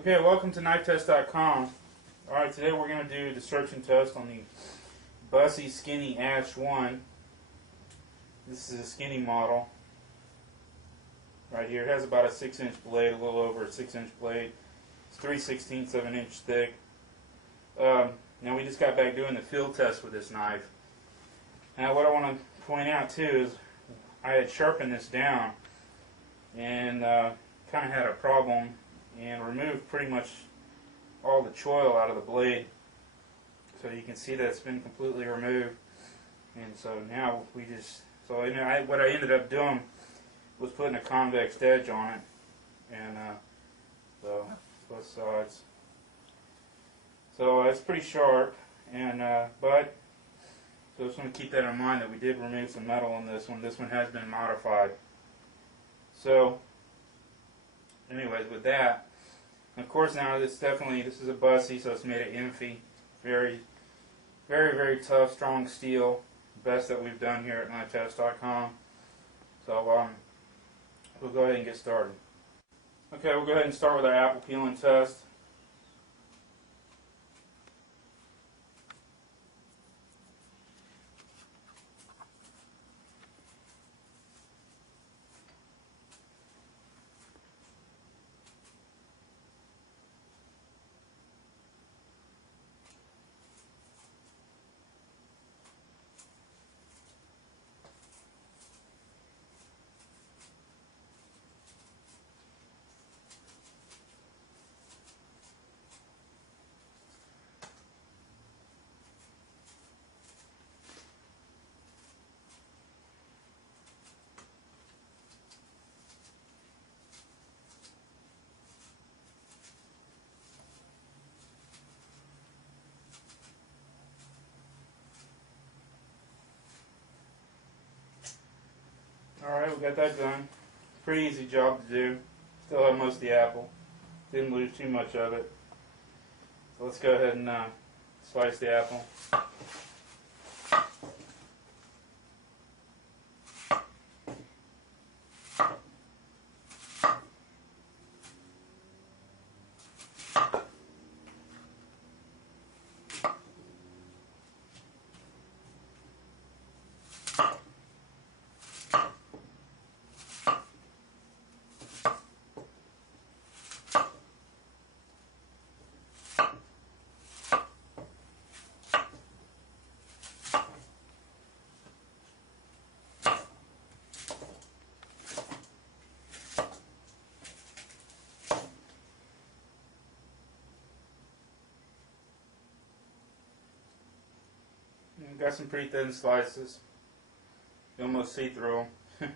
Okay, welcome to KnifeTest.com. Alright, today we're going to do the search and test on the Busse Skinny Ash 1. This is a skinny model. Right here, it has about a 6-inch blade, a little over a 6-inch blade. It's 3/16 of an inch thick. Now we just got back doing the field test with this knife. Now what I want to point out too is I had sharpened this down and kind of had a problem and removed pretty much all the choil out of the blade, so you can see that it's been completely removed. And so now we just, so what I ended up doing was putting a convex edge on it, and so both sides. So it's pretty sharp, and but so just want to keep that in mind that we did remove some metal on this one. This one has been modified. So anyways, with that, of course, now this is a Busse, so it's made of Infi, very, very, very tough, strong steel, best that we've done here at KnifeTest.com. So we'll go ahead and get started. Okay, we'll go ahead and start with our apple peeling test. Alright, we got that done. Pretty easy job to do. Still have most of the apple. Didn't lose too much of it. So let's go ahead and slice the apple. Got some pretty thin slices. You almost see through them.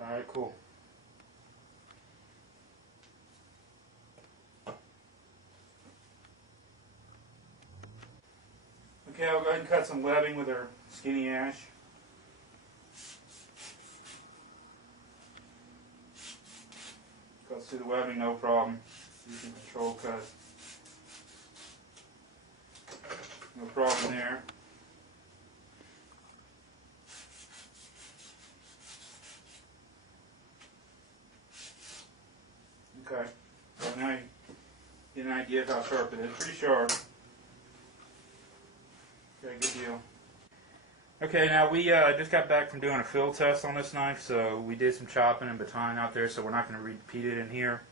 Alright, cool. Okay, I'll go ahead and cut some webbing with our skinny ash. Cuts through the webbing, no problem. Using control cut. No problem there. Okay, so now you get an idea of how sharp it is. Pretty sharp. Okay, good deal. Okay, now we just got back from doing a field test on this knife, so we did some chopping and batoning out there, so we're not going to repeat it in here.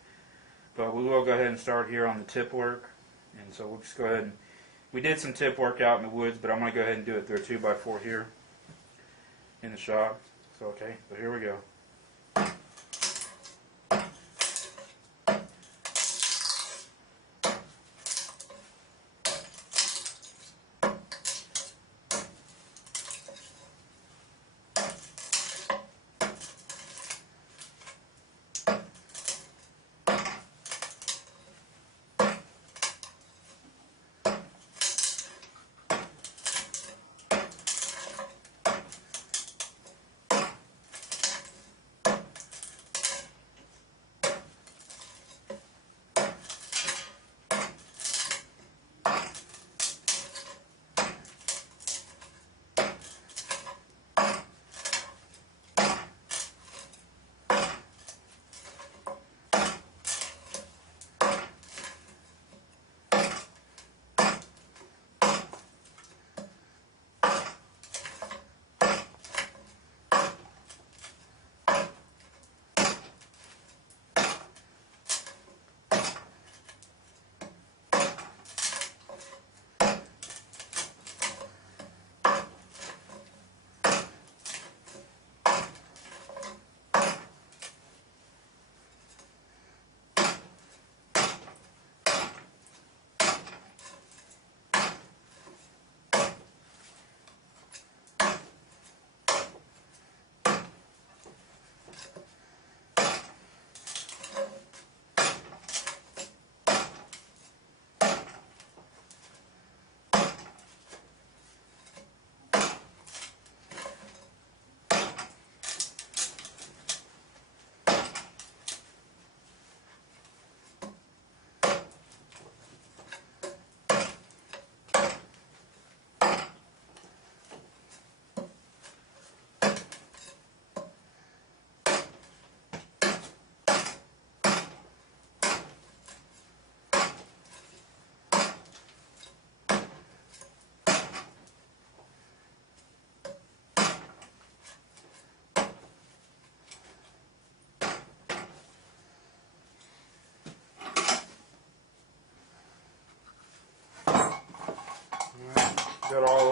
But we will go ahead and start here on the tip work. And so we'll just go ahead and, we did some tip work out in the woods, but I'm going to go ahead and do it through a 2x4 here in the shop. So okay, so here we go.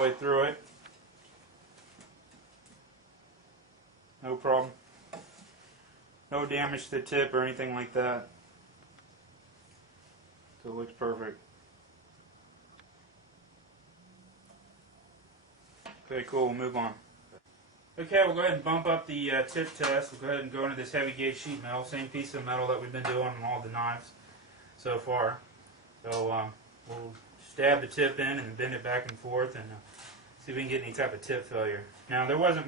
the way through it. No problem. No damage to the tip or anything like that. So it looks perfect. Okay, cool. We'll move on. Okay, we'll go ahead and bump up the tip test. We'll go ahead and go into this heavy gauge sheet metal. Same piece of metal that we've been doing on all the knives so far. So we'll stab the tip in and bend it back and forth and see if we can get any type of tip failure. Now there wasn't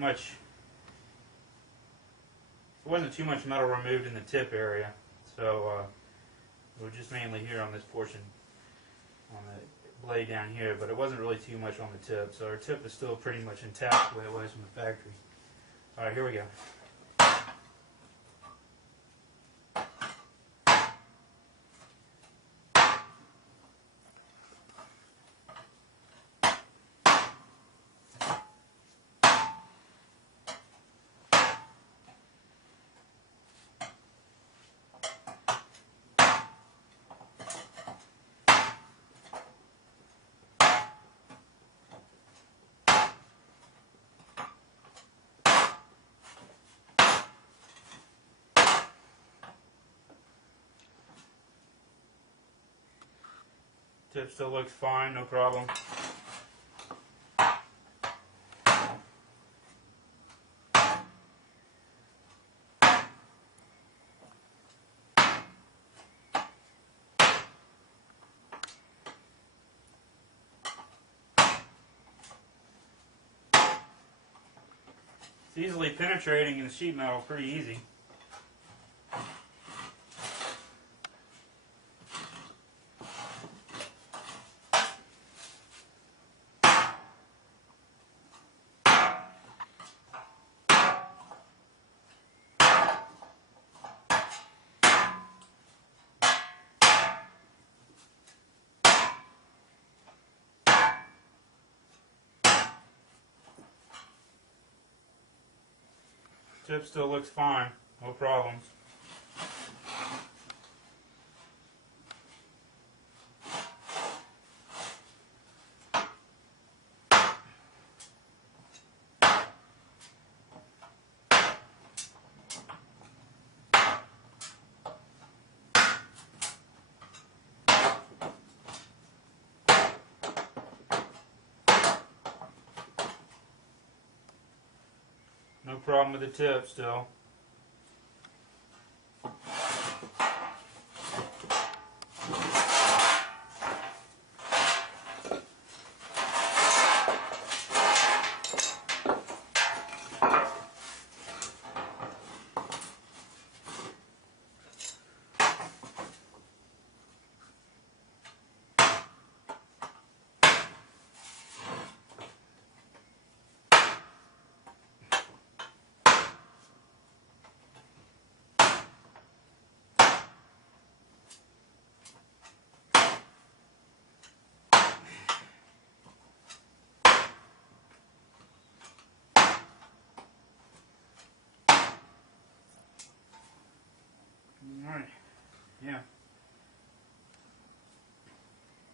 too much metal removed in the tip area, so we're just mainly here on this portion on the blade down here, but it wasn't really too much on the tip, so our tip is still pretty much intact the way it was from the factory. Alright, here we go. Tip still looks fine, no problem. It's easily penetrating in the sheet metal, pretty easy. Tip still looks fine, no problems. No problem with the tip still. Alright, yeah.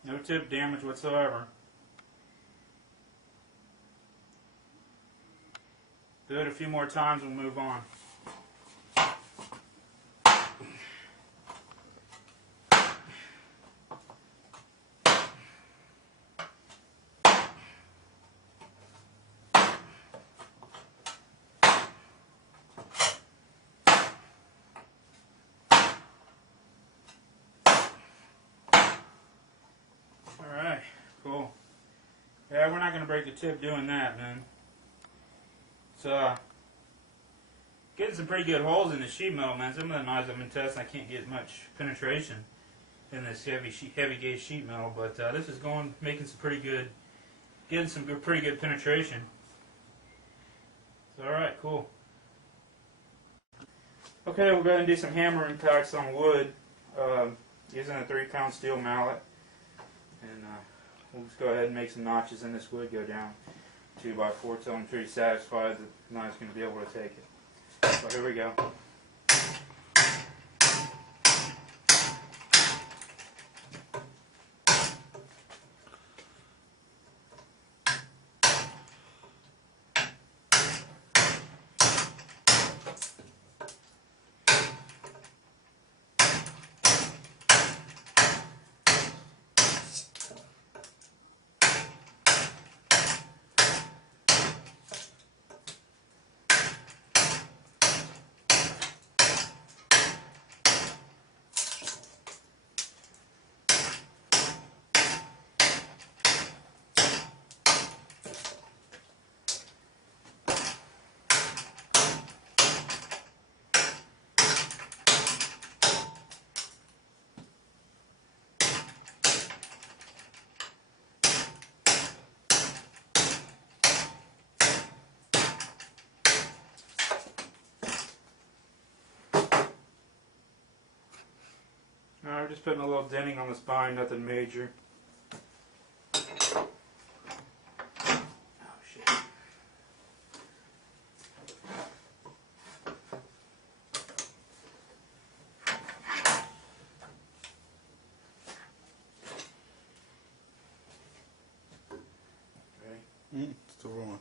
No tip damage whatsoever. Do it a few more times, we'll move on. Alright, cool. Yeah, we're not going to break the tip doing that, man. So, getting some pretty good holes in the sheet metal, man. Some of the knives I've been testing, I can't get much penetration in this heavy gauge sheet metal, but this is making some pretty good, getting some pretty good penetration. So, alright, cool. Okay, we'll go ahead and do some hammer impacts on wood using a 3-pound steel mallet. And we'll just go ahead and make some notches in this wood, go down 2x4 till I'm pretty satisfied that the knife's going to be able to take it. So here we go. Alright, we're just putting a little denting on the spine, nothing major. Oh shit. Still rolling.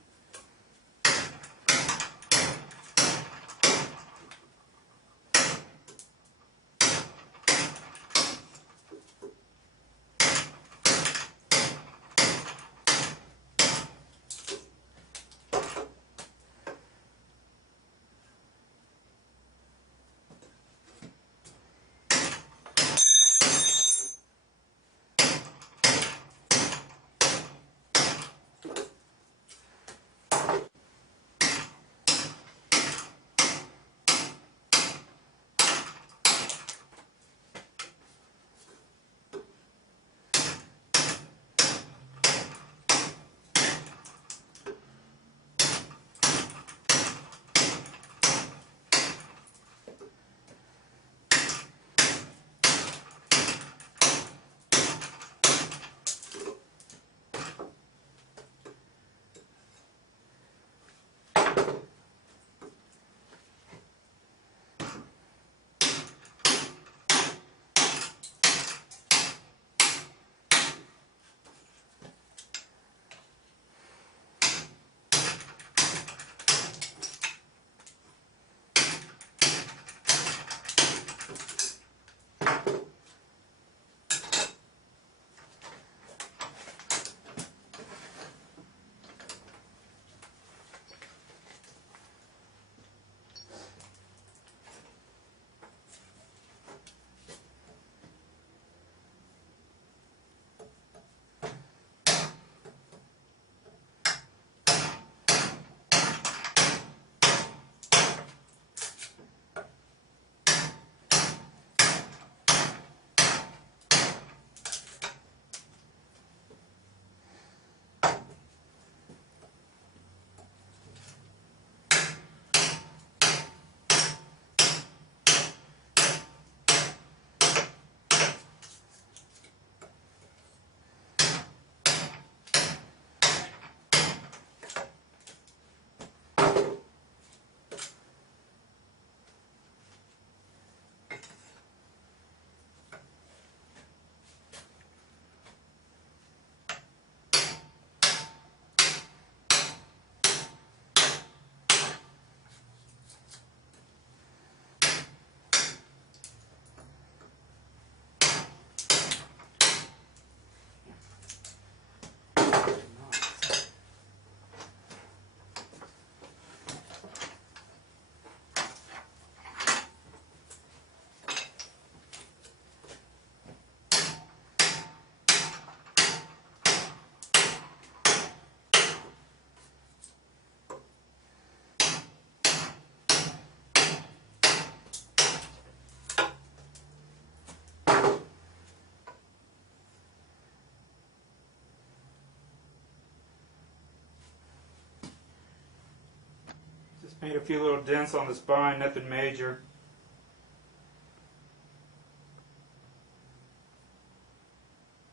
Just made a few little dents on the spine, nothing major.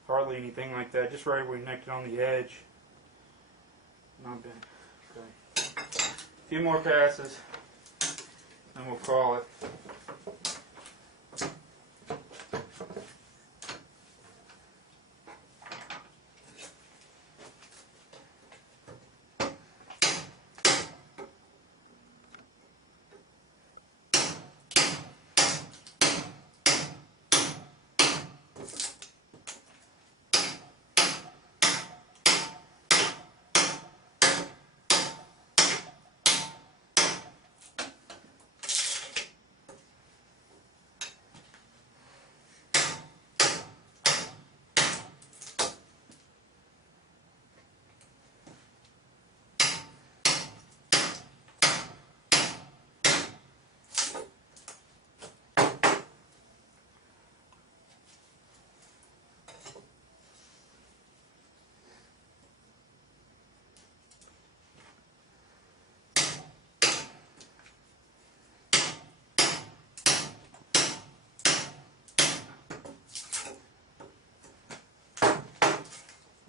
Hardly anything like that, just right where we nicked it on the edge. Not bad. Okay. A few more passes, and we'll call it.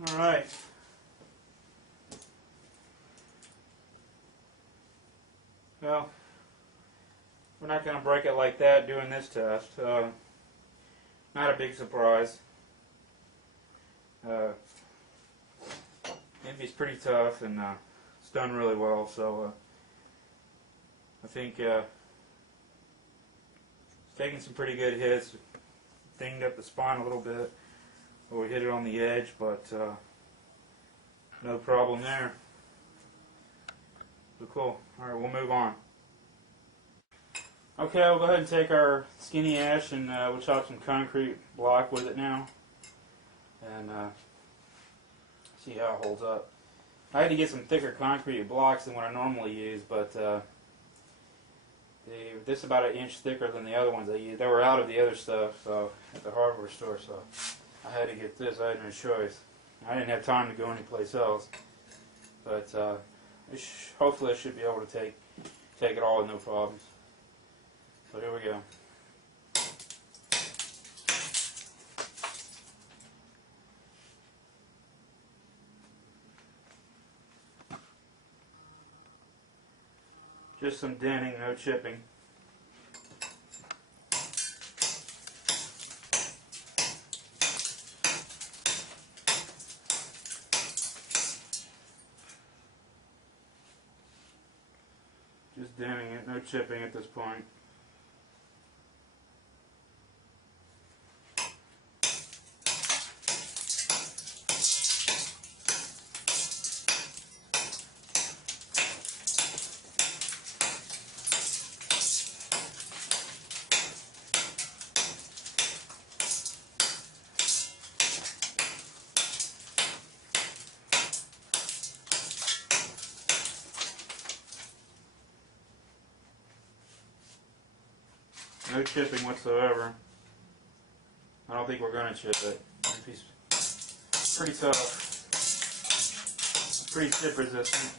Alright. Well, we're not going to break it like that doing this test. Not a big surprise. Maybe it's pretty tough, and it's done really well, so I think it's taking some pretty good hits. Dinged up the spine a little bit, or we hit it on the edge, but no problem there. So cool. Alright, we'll move on. Okay, we'll go ahead and take our skinny ash and we'll chop some concrete block with it now. And see how it holds up. I had to get some thicker concrete blocks than what I normally use, but this is about 1 inch thicker than the other ones I used. They were out of the other stuff so at the hardware store, so I had to get this. I had no choice. I didn't have time to go anyplace else. But hopefully I should be able to take it all with no problems. So here we go. Just some denting, no chipping. Just denting it, no chipping at this point. No chipping whatsoever. I don't think we're going to chip it. It's pretty tough. Pretty chip resistant.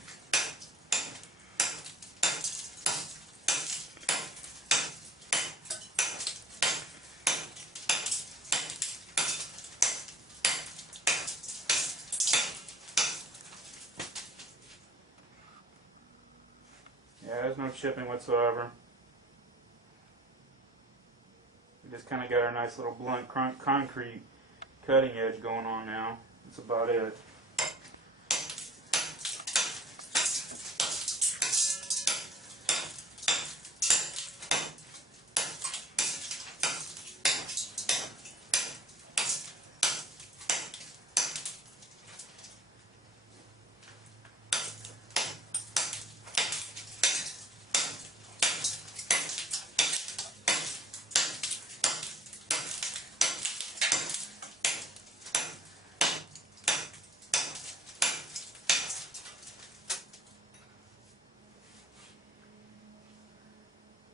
Yeah, there's no chipping whatsoever. We just kind of got our nice little blunt concrete cutting edge going on now. That's about it.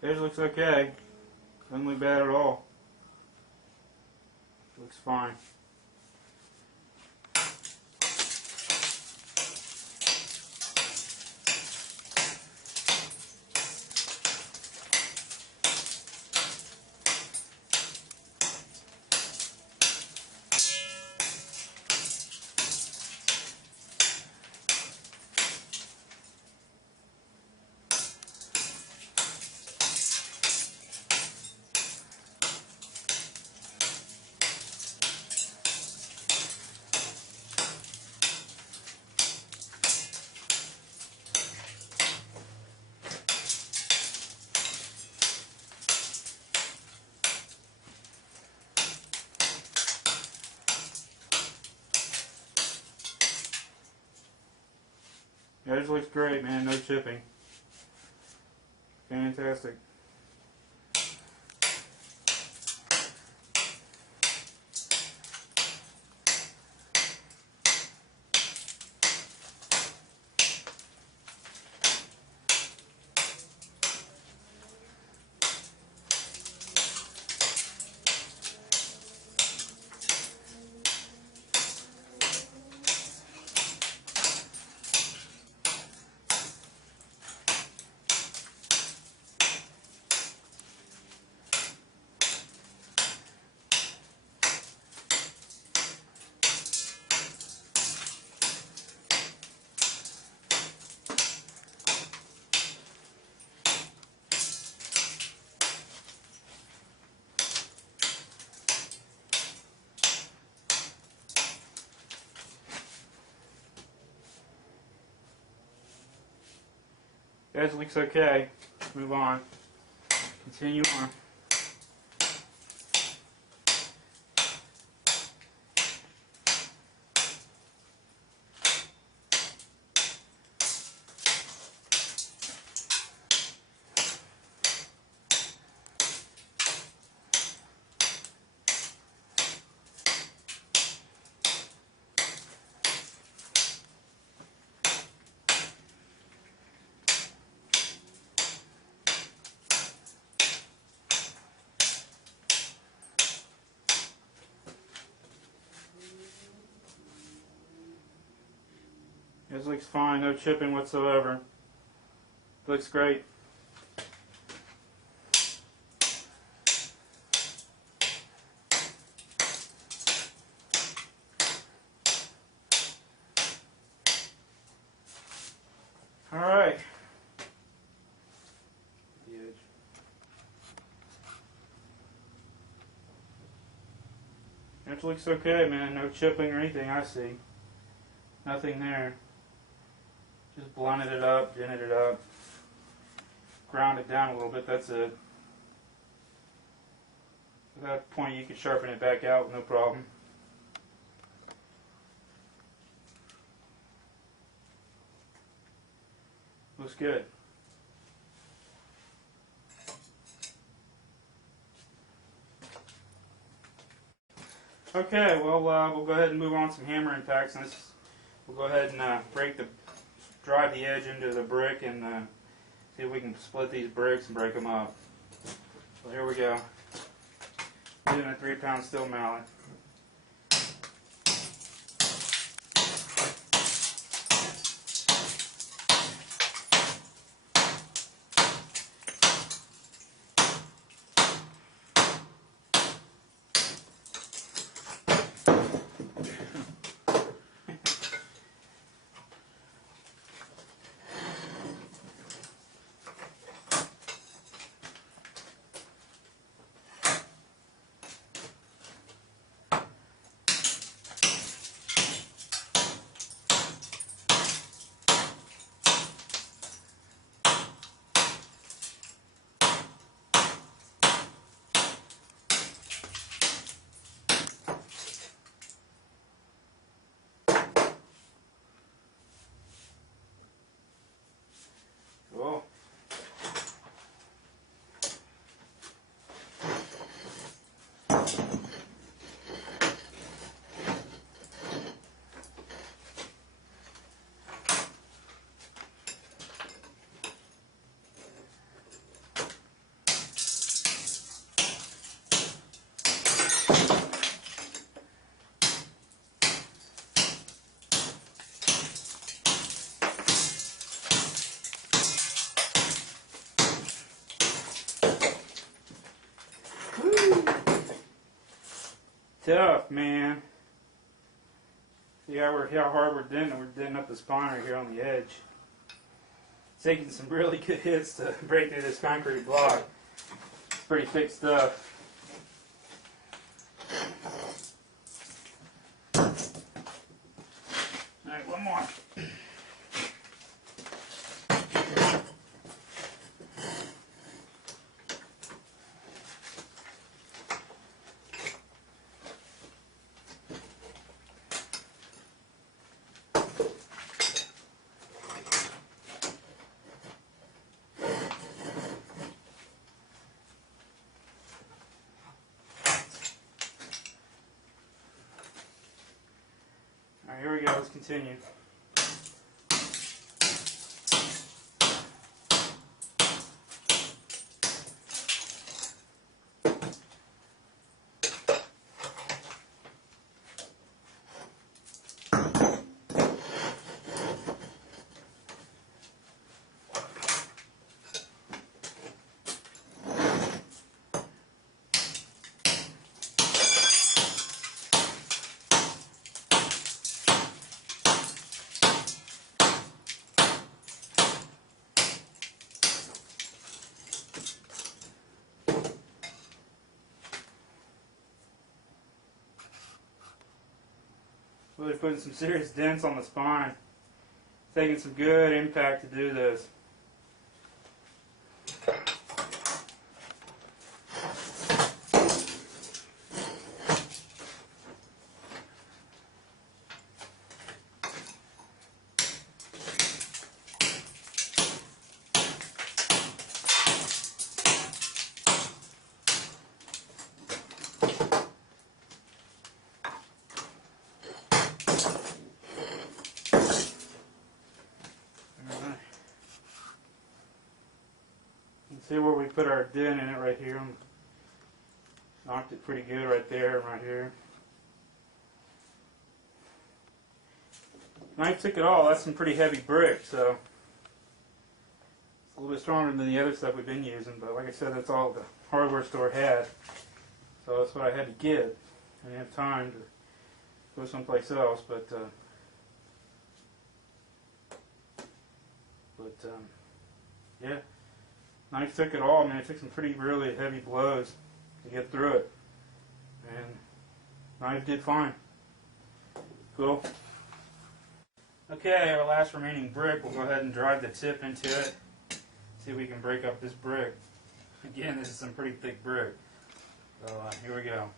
Theirs looks okay. Doesn't look bad at all. Looks fine. Theirs looks great, man. No chipping. Fantastic. Edge looks okay. Let's move on. Continue on. This looks fine, no chipping whatsoever. Looks great. Alright. The edge. Edge looks okay, man. No chipping or anything I see. Nothing there. Just blunted it up, dented it up, ground it down a little bit, that's it. At that point you can sharpen it back out, no problem. Looks good. Okay, well we'll go ahead and move on to some hammer impacts. We'll go ahead and drive the edge into the brick and see if we can split these bricks and break them up. So here we go. Using a 3-pound steel mallet. Cool. Tough, man. See how hard we're denting? We're denting up the spine right here on the edge. Taking some really good hits to break through this concrete block. It's pretty thick stuff. Alright, one more. Alright, here we go. Let's continue. Really putting some serious dents on the spine. Taking some good impact to do this. put our dent in it right here. Knocked it pretty good right there and right here. Knife took it all. That's some pretty heavy brick, so it's a little bit stronger than the other stuff we've been using. But like I said, that's all the hardware store had, so that's what I had to get. I didn't have time to go someplace else, but yeah, knife took it all, man. It took some pretty really heavy blows to get through it, and knife did fine. Cool. Okay, our last remaining brick, we'll go ahead and drive the tip into it. See if we can break up this brick. Again, this is some pretty thick brick. So here we go.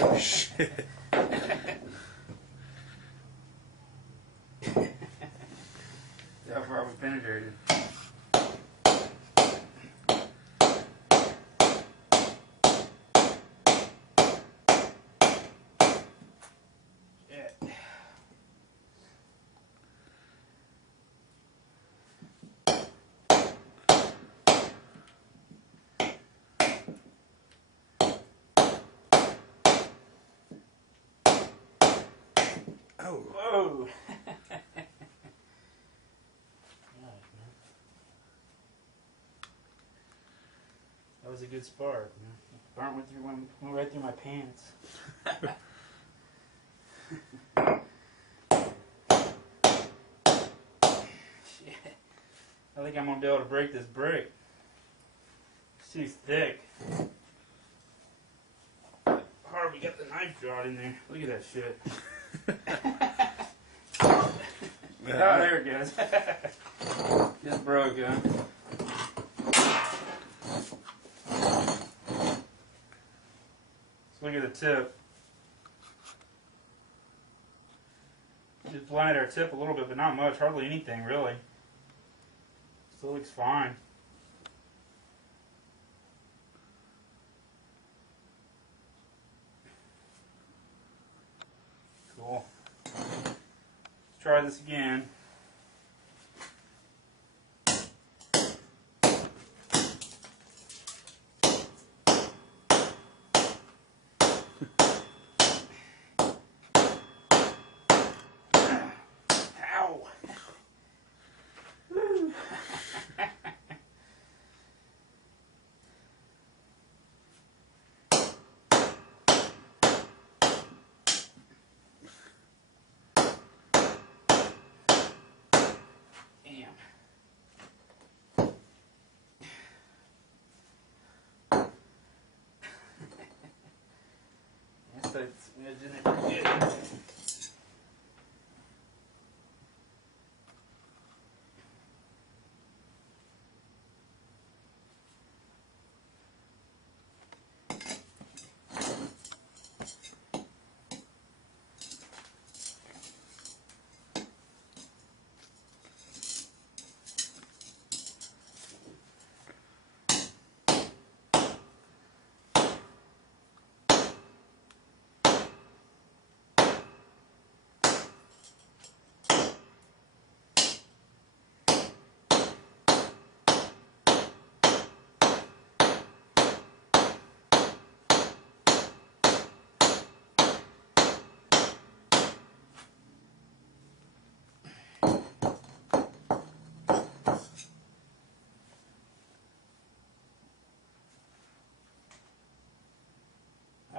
Oh shit. That probably penetrated. Shit. Oh. Whoa. That was a good spark. Burnt went right through my pants. Shit. I think I'm gonna be able to break this brick. It's too thick. Hard we got the knife drawn in there. Look at that shit. Oh, there it goes. Just broke, huh? Look at the tip. Just blinded our tip a little bit, but not much. Hardly anything, really. Still looks fine. Cool. Let's try this again. It's in it pretty good.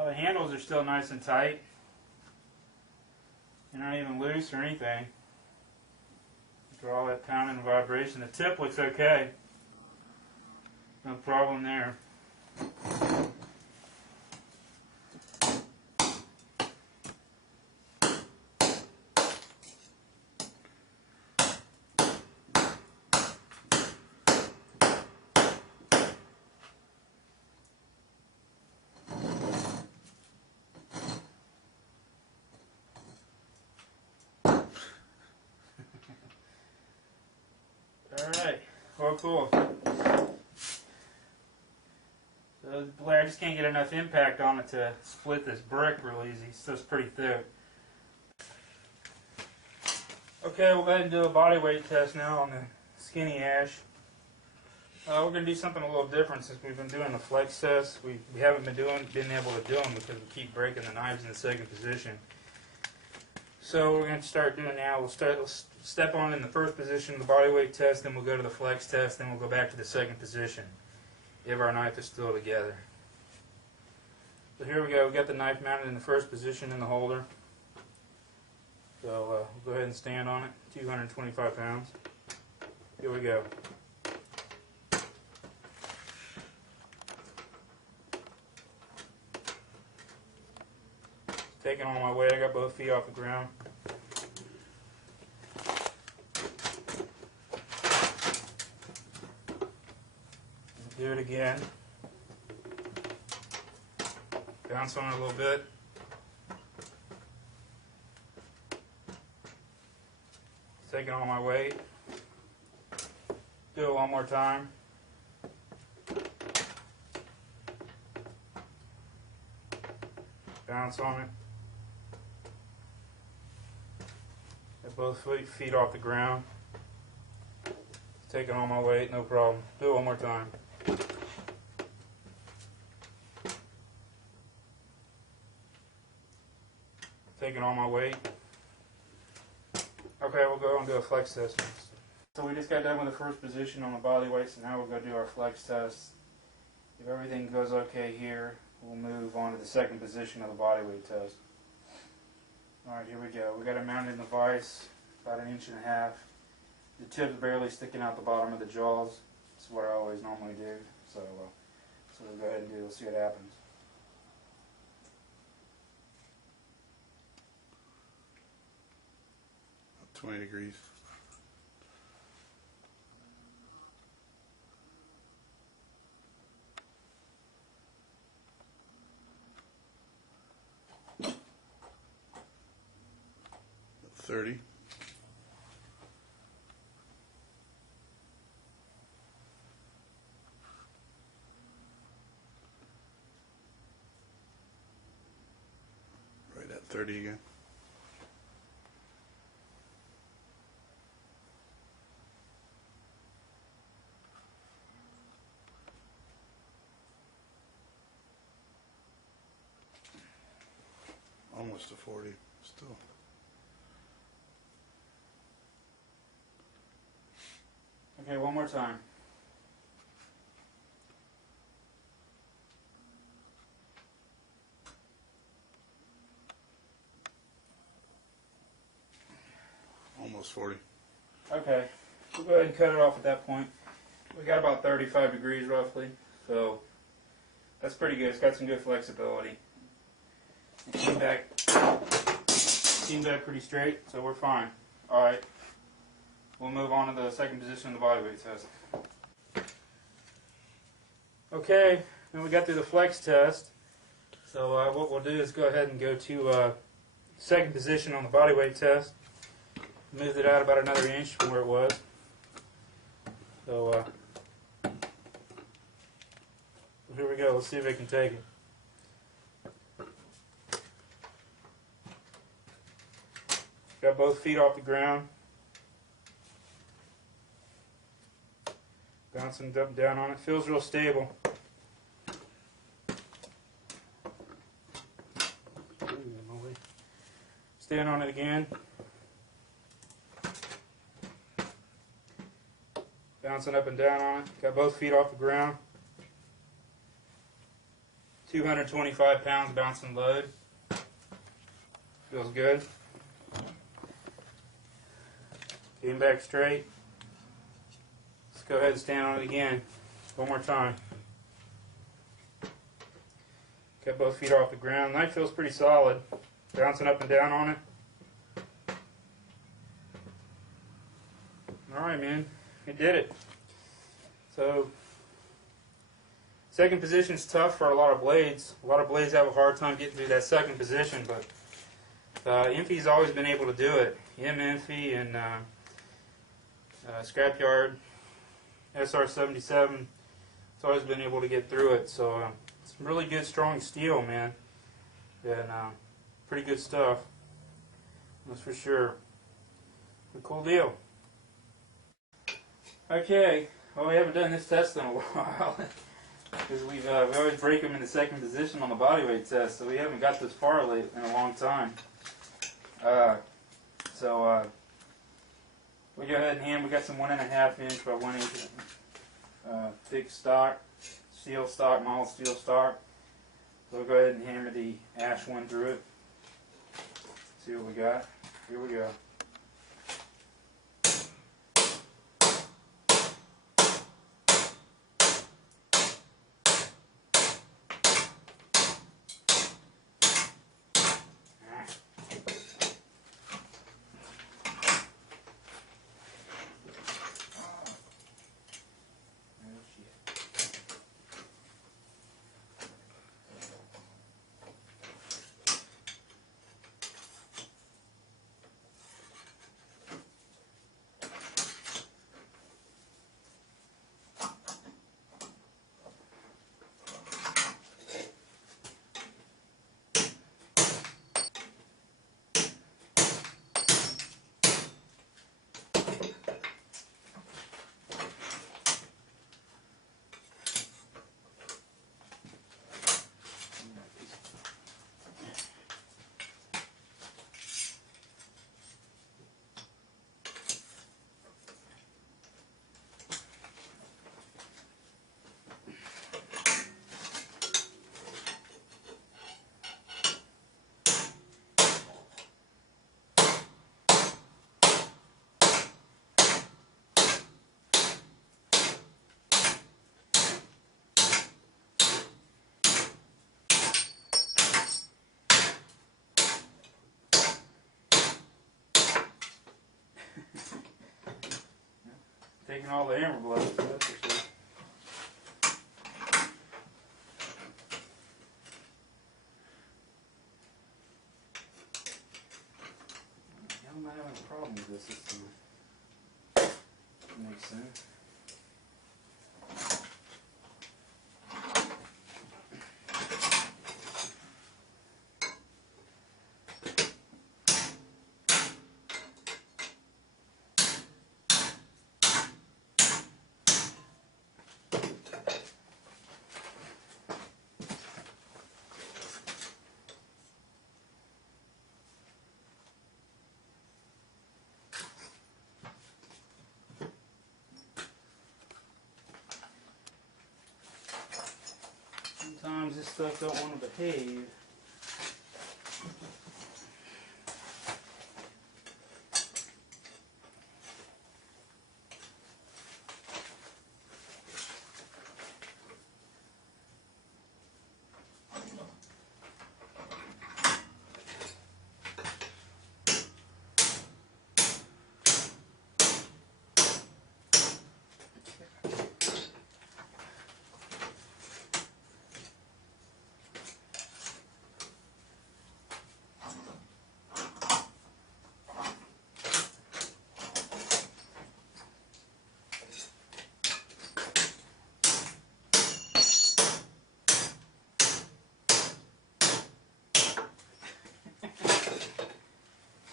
Oh, the handles are still nice and tight. They're not even loose or anything. After all that pounding and vibration, the tip looks okay. No problem there. cool. So I just can't get enough impact on it to split this brick real easy, so it's pretty thick. Okay, we'll go ahead and do a body weight test now on the skinny ash. We're going to do something a little different since we've been doing the flex test. We haven't been able to do them because we keep breaking the knives in the second position. So we're going to start doing now. We'll step on in the first position of the body weight test, then we'll go to the flex test, then we'll go back to the second position if our knife is still together. So here we go. We've got the knife mounted in the first position in the holder. So we'll go ahead and stand on it. 225 pounds. Here we go. Taking all my weight. I got both feet off the ground. Do it again. Bounce on it a little bit. Taking all my weight. Do it one more time. Bounce on it. Get both feet off the ground. Taking all my weight, no problem. Do it one more time. Taking all my weight. Okay, we'll go and do a flex test next. So we just got done with the first position on the body weight, so now we'll go do our flex test. If everything goes okay here, we'll move on to the second position of the body weight test. Alright, here we go. We got it mounted in the vise, about 1.5 inches. The tip's barely sticking out the bottom of the jaws. That's what I always normally do. So we'll go ahead and do it. We'll see what happens. 20 degrees. About 30. Right at 30 again. Almost to 40 still. Okay, one more time. Almost 40. Okay, we'll go ahead and cut it off at that point. We got about 35 degrees roughly, so that's pretty good. It's got some good flexibility. It came back pretty straight, so we're fine. Alright, we'll move on to the second position of the body weight test. Okay, then we got through the flex test. So what we'll do is go ahead and go to second position on the body weight test. Moved it out about another inch from where it was. So here we go. Let's see if I can take it. Got both feet off the ground. Bouncing up and down on it. Feels real stable. Stand on it again. Bouncing up and down on it. Got both feet off the ground. 225 pounds bouncing load. Feels good. Getting back straight. Let's go ahead and stand on it again. One more time. Got both feet off the ground. Knife feels pretty solid. Bouncing up and down on it. Alright, man. It did it. So, second position is tough for a lot of blades. A lot of blades have a hard time getting through that second position, but Impy's always been able to do it. Impy and Scrapyard, SR77. It's always been able to get through it. So it's really good, strong steel, man, and pretty good stuff. That's for sure. A cool deal. Okay, well, we haven't done this test in a while because we always break them in the second position on the body weight test, so we haven't got this far late in a long time. We go ahead and hand. We got some 1.5 inch by 1 inch thick stock, steel stock, mild steel stock. So we'll go ahead and hammer the ash one through it. See what we got. Here we go. Taking all the hammer blows, that's for sure. I'm not having a problem with this time. Makes sense. Sometimes this stuff don't want to behave.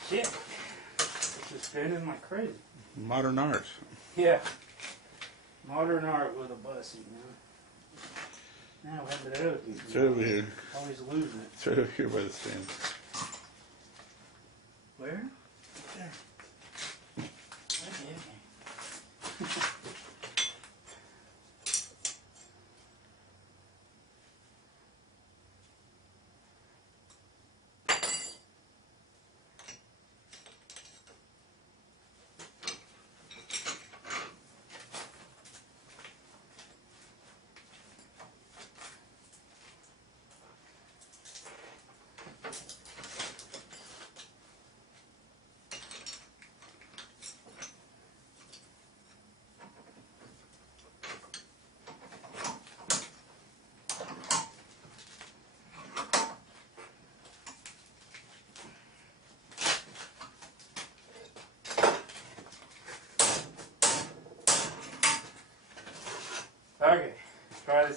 Shit. It's just spinning like crazy. Modern art. Yeah. Modern art with a Busse, man. Now we have the other piece. It's over here. Always losing it. It's right over here by the stand. Where? There. Okay.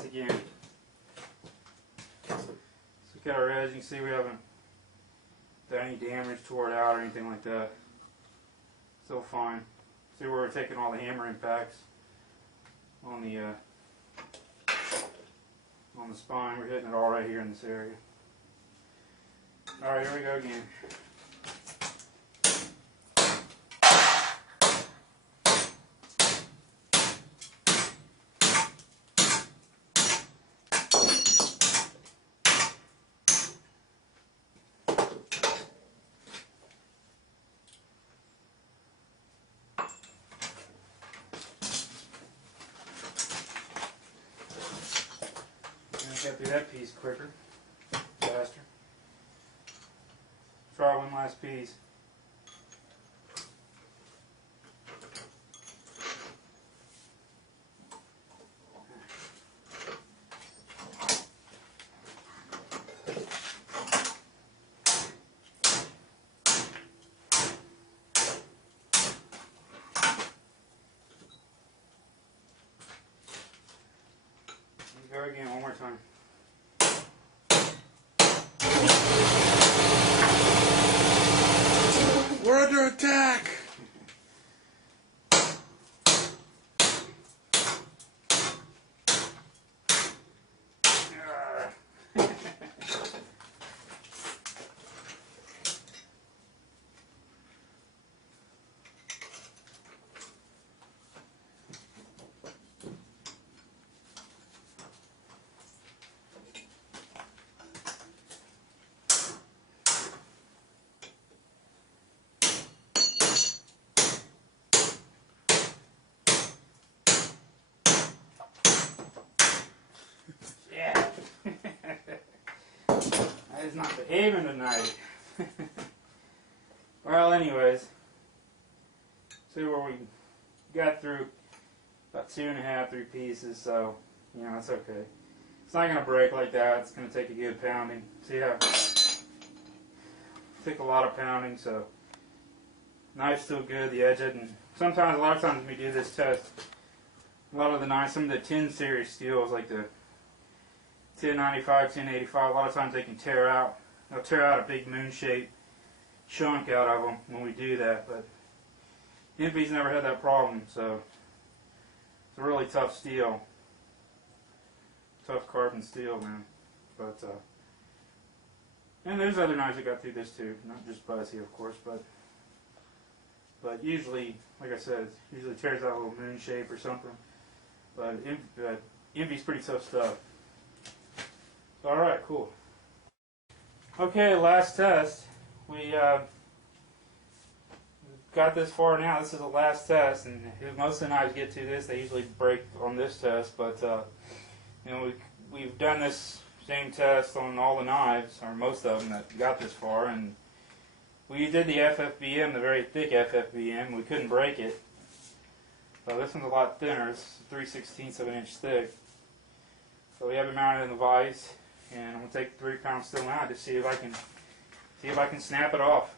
again. Let's look at our edge. You can see we haven't done any damage, tore it out, or anything like that. Still fine. See where we're taking all the hammer impacts on the spine. We're hitting it all right here in this area. All right, here we go again. Got through that piece quicker, faster. Try one last piece. Go again one more time. We're under attack! Yeah. That is not behaving tonight. Well, anyways, see where we got through about 2.5, 3 pieces, so, you know, it's okay. It's not going to break like that. It's going to take a good pounding. See how it took a lot of pounding, so knife's still good. The edge didn't. Sometimes, a lot of times when we do this test, a lot of the knives, some of the 10 series steels, like the 1095, 1085, a lot of times they can tear out. They'll tear out a big moon-shaped chunk out of them when we do that, but Impy's never had that problem, so it's a really tough steel. Tough carbon steel, man. But, and there's other knives that got through this too, not just Busse, of course, but usually, like I said, it usually tears out a little moon shape or something. But Impy's pretty tough stuff. Alright, cool. Okay, last test. We got this far now. This is the last test, and most of the knives get to this. They usually break on this test, but you know, we've done this same test on all the knives, or most of them that got this far, and we did the FFBM, the very thick FFBM. We couldn't break it. So this one's a lot thinner. It's 3/16 of an inch thick. So we have it mounted in the vise, and I'm gonna take the 3-pound steel out to see if I can snap it off.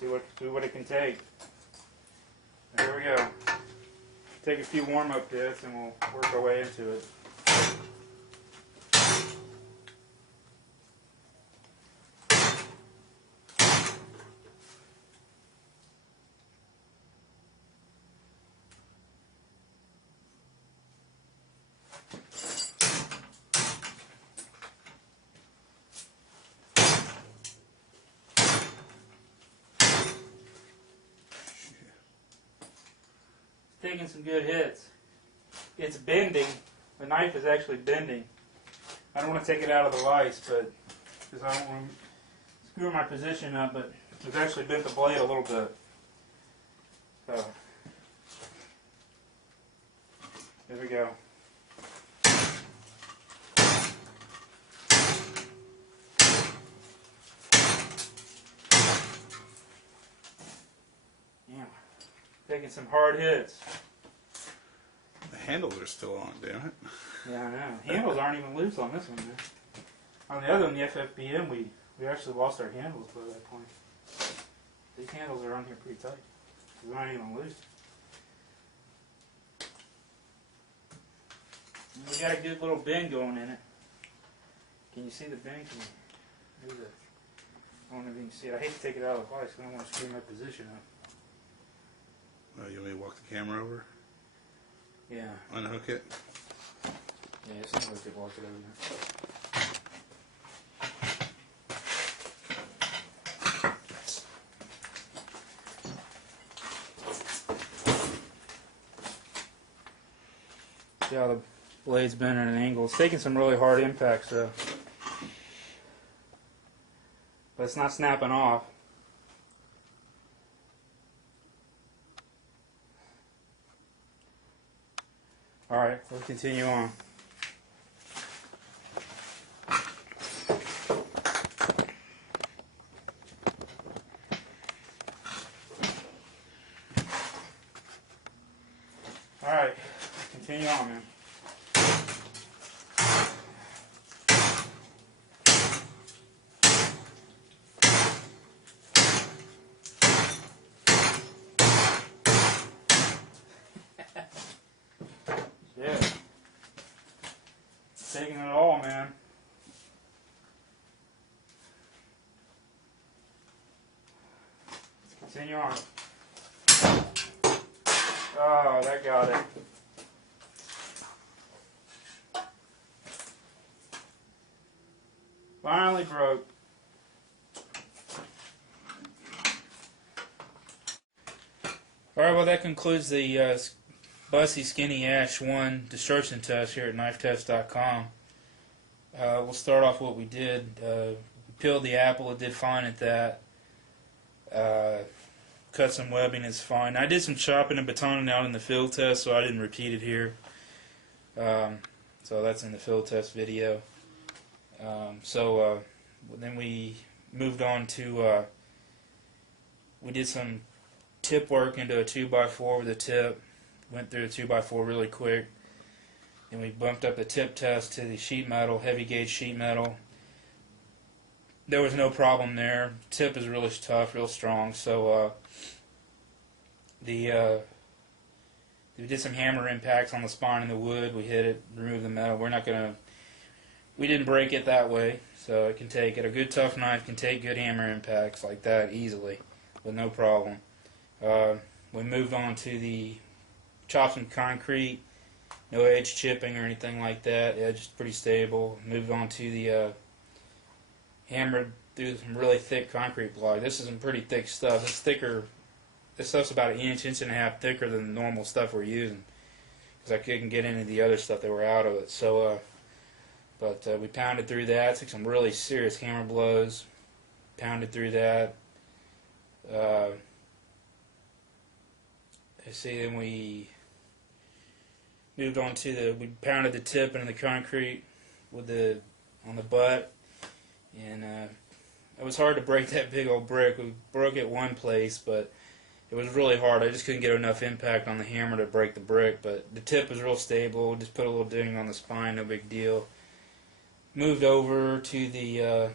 See what it can take. There we go. Take a few warm-up hits, and we'll work our way into it. Taking some good hits. It's bending. The knife is actually bending. I don't want to take it out of the vise, but because I don't want to screw my position up, but it's actually bent the blade a little bit. So there we go. Yeah. Taking some hard hits. The handles are still on, damn it. Yeah, I know. Handles aren't even loose on this one, man. On the other one, the FFBM, we actually lost our handles by that point. These handles are on here pretty tight. They're not even loose. We got a good little bend going in it. Can you see the bend? I don't know if you can see it. I hate to take it out of the vise because I don't want to screw my position up. You want me to walk the camera over? Yeah. Unhook it? Yeah, it's not like they walk it over there. See how the blade's been at an angle. It's taking some really hard impacts though. But it's not snapping off. Alright, we'll continue on. Alright, continue on, man. Yeah. Taking it all, man. Let's continue on. Oh, that got it. Finally broke. Alright, well that concludes the Busse Skinny Ash 1 destruction test here at knifetest.com. We'll start off what we did. We peeled the apple, it did fine at that. Cut some webbing, it's fine. I did some chopping and batoning out in the field test, so I didn't repeat it here. So that's in the field test video. Then we moved on to, we did some tip work into a 2x4 with a tip. Went through a 2x4 really quick. Then we bumped up the tip test to the sheet metal, heavy gauge sheet metal. There was no problem there. Tip is really tough, real strong. So we did some hammer impacts on the spine of the wood. We hit it, removed the metal. We didn't break it that way, so it can take it. A good tough knife can take good hammer impacts like that easily, with no problem. We moved on to the chop some concrete, no edge chipping or anything like that. Edge is pretty stable. Moved on to the hammered through some really thick concrete block. This is some pretty thick stuff. It's thicker. This stuff's about an inch and a half thicker than the normal stuff we're using, because I couldn't get into the other stuff that were out of it. So, but we pounded through that. Took some really serious hammer blows. Pounded through that. Then we moved on to we pounded the tip into the concrete with on the butt, and it was hard to break that big old brick. We broke it one place, but it was really hard. I just couldn't get enough impact on the hammer to break the brick, but the tip was real stable. Just put a little ding on the spine, no big deal. Moved over to the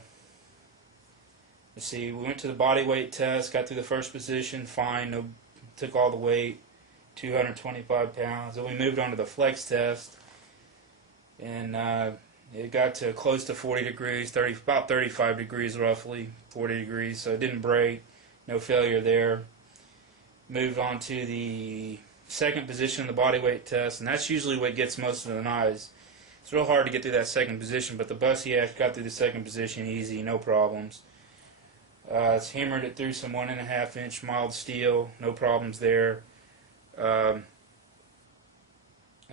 we went to the body weight test, got through the first position, fine, took all the weight, 225 pounds. Then we moved on to the flex test, and it got to close to 40 degrees, about 35 degrees roughly, 40 degrees, so it didn't break, no failure there. Moved on to the second position of the body weight test, and that's usually what gets most of the knives. It's real hard to get through that second position, but the Busse Ash got through the second position easy, no problems. It's hammered it through some 1.5 inch mild steel, no problems there. I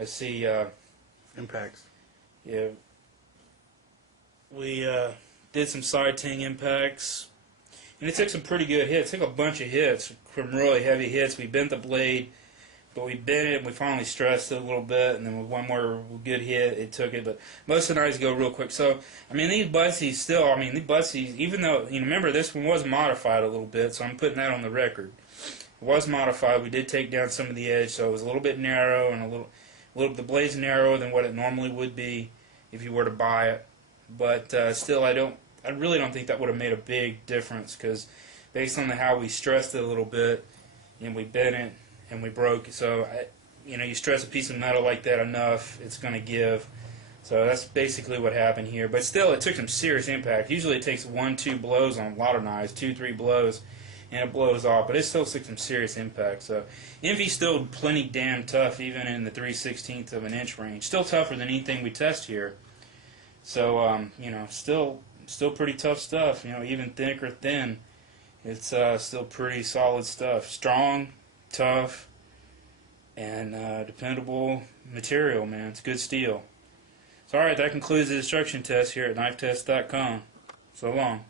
see Impacts. Yeah, we did some side ting impacts, and it took some pretty good hits. It took a bunch of hits, some really heavy hits. We bent the blade, but we bent it and we finally stressed it a little bit, and then with one more good hit, it took it. But most of the knives go real quick. So, I mean, these Busses still, the Busses, even though, remember this one was modified a little bit, so I'm putting that on the record. It was modified. We did take down some of the edge, so it was a little bit narrow, and the blade's narrower than what it normally would be if you were to buy it. But still, I really don't think that would have made a big difference, because based on how we stressed it a little bit, and we bent it, and we broke it. So you stress a piece of metal like that enough, it's going to give. So that's basically what happened here. But still, it took some serious impact. Usually it takes 1-2 blows on a lot of knives, 2-3 blows, and it blows off. But it still took some serious impact. So Envy's still plenty damn tough, even in the 3/16 of an inch range. Still tougher than anything we test here. So, still pretty tough stuff. Even thick or thin, it's still pretty solid stuff. Strong, tough, and dependable material, man. It's good steel. So, alright, that concludes the destruction test here at KnifeTest.com. So long.